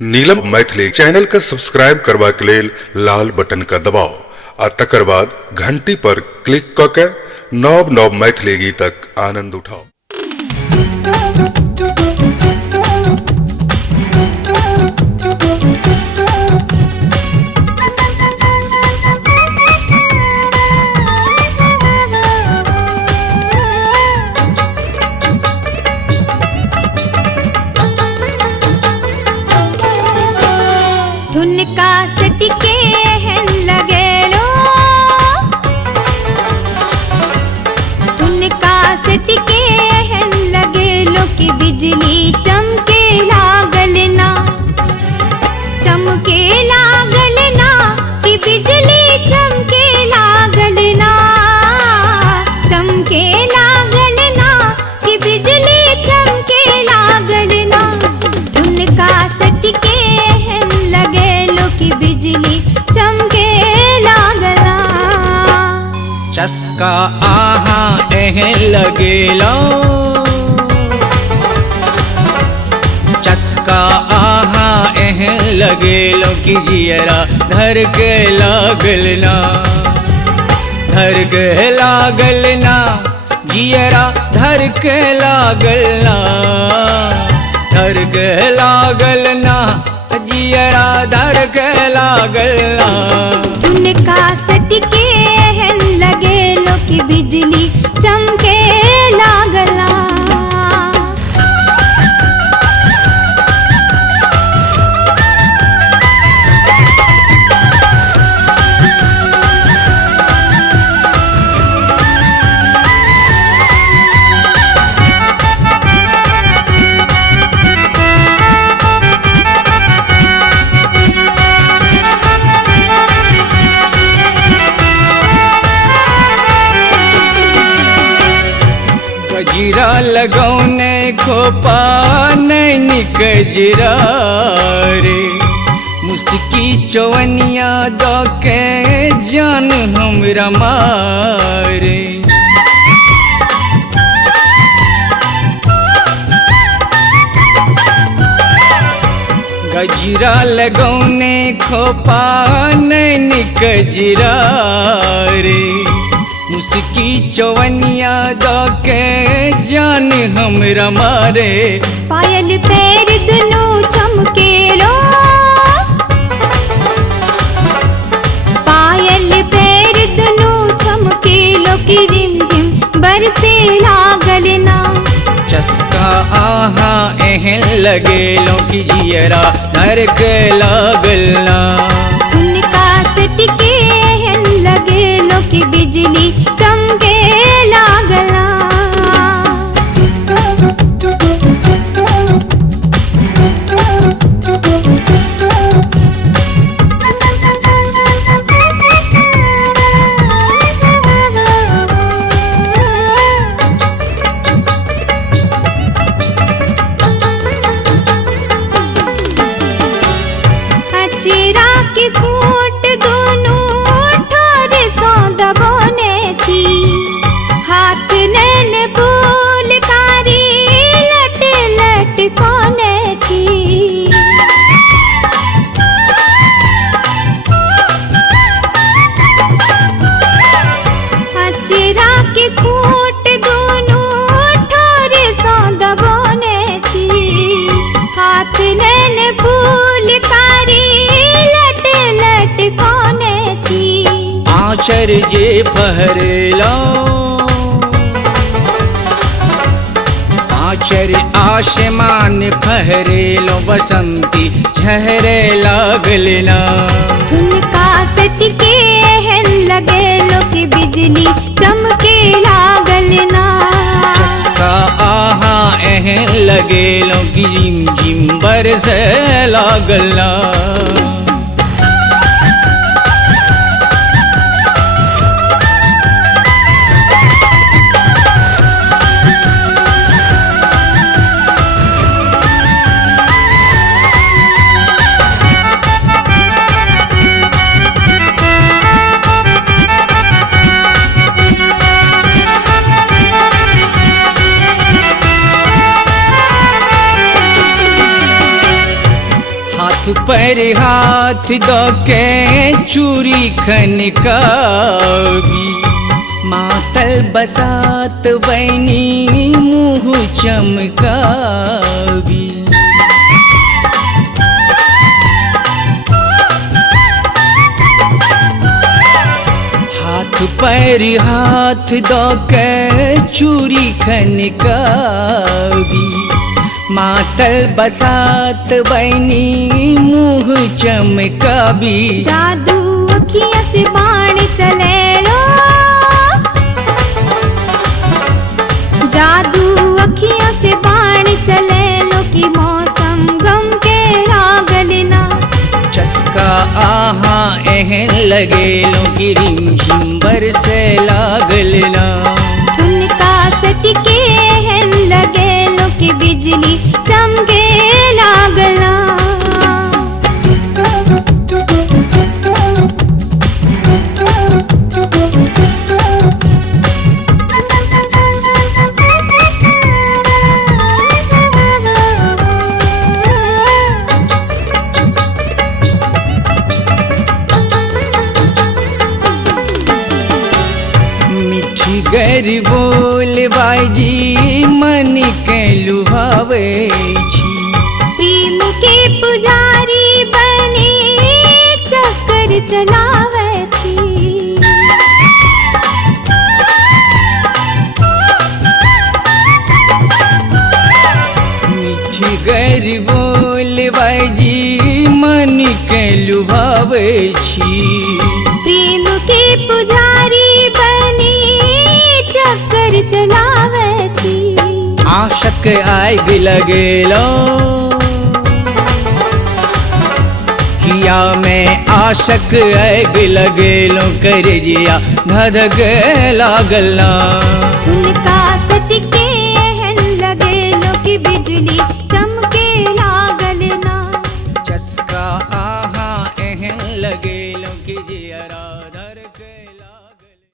नीलम Maithili channel का subscribe करबा के लेल लाल बटन का दबाव आ तकर बाद घंटी पर क्लिक क के नव नव मैथिली गीतक आनंद उठाओ। ठुनका सटके हैं लगेलो, ठुनका सटके हैं लगेलो कि बिजली चमके लागल ना, चमके लागल ना कि बिजली चमके लागल ना, चमके लागल ना कि बिजली चमके लागल ना। ठुनका सटके हैं लगेलो कि बिजली चमके लागला। चस्का आहा एहन लगेलो, चस्का आहा एहन लगेलो कि जियरा धर के लागल ना, धर के लागल ना, जियरा धर के लागल ना, धर के लागल ना, जियरा धर के लागल ना। ठुनका सटके हैं लगेलो कि बिजली चमके लागला। गजरा लगौने खोपा नैन गजरा रे, मुस्की चौनिया दो के जान हमरा मारे। गजरा लगौने खोपा नैन गजरा रे, मुस्की चौनिया दो के जान हमरा मारे। पायल पैर दुनू चमकेलो, पायल पैर दुनू चमकेलो कि रिमझिम बरसे लागल ना। चस्का आहा एहन लगेलो कि जियरा धर के लागल ना। ठुनका सटके हैं लगेलो कि बिजली चमके लागला। अचरा के खूंट दोनों ठार सौ दबोने छी, हाथ नैन फूल कारी लट लट कोने छी। अचरा के खूंट दोनों ठार सौ दबोने छी, हाथ नैन फूल कारी लट लट कोने छी। आचर जे पहरेलो, आचर आसमान पहरेलो बसंती झहरे लागल ना। ठुनका सटके हैं लगेलो कि बिजली चमके लागल ना। चस्का आहा एहन लगेलो कि रिमझिम बरसे लागल ना। पर हाथ दो के चूरी खनकावी, मातल बसात बनी मुँह चमकावी। हाथ पर हाथ दो के चूरी खनकावी, मातल बसात बनी मुँह चमकावी। जादू अखियाँ से बाण चले लो, जादू अखियाँ से बाण चले लो कि मौसम गम के लागल ना। चस्का आहा एहन लगे लो कि रिमझिम बरसे लागल ना। ठुनका सटके हन लगे लो कि बिजली चमके लागला। गर बोल बाजी मन के लुभावे छी, प्रेम के पुजारी बने चक्कर चलावे छी। मीठी गर बोल बाजी मन के लुभावे छी, प्रेम के पुजारी बने चक्कर चलावे छी। आशक आग लगेलो किया में आशक आग लगेलो कर जिया धधक लागला। उनका सटके हन लगे लो कि बिजली चमके लागल ना। चस्का